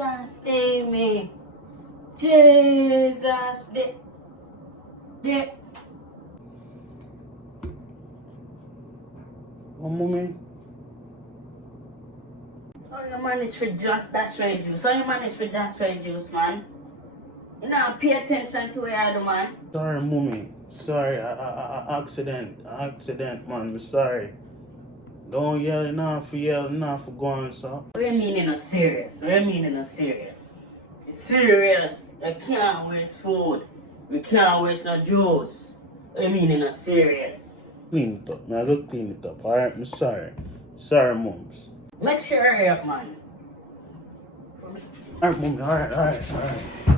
Jesus, Amy. Jesus, the. Oh, mommy. How you manage for just dash red juice? How you manage for dash red juice, man? You know, pay attention to where I do, man. Sorry, mommy. Sorry, accident, man. I'm sorry. Don't yell enough for going, so. What do you mean you're not serious? What do you mean you're not serious? It's serious. You can't waste food. We can't waste no juice. What do you mean you're not serious? Clean it up, man. I go clean it up, alright? I'm sorry. Sorry, moms. Make sure you hurry up, man. Alright, mommy. Alright.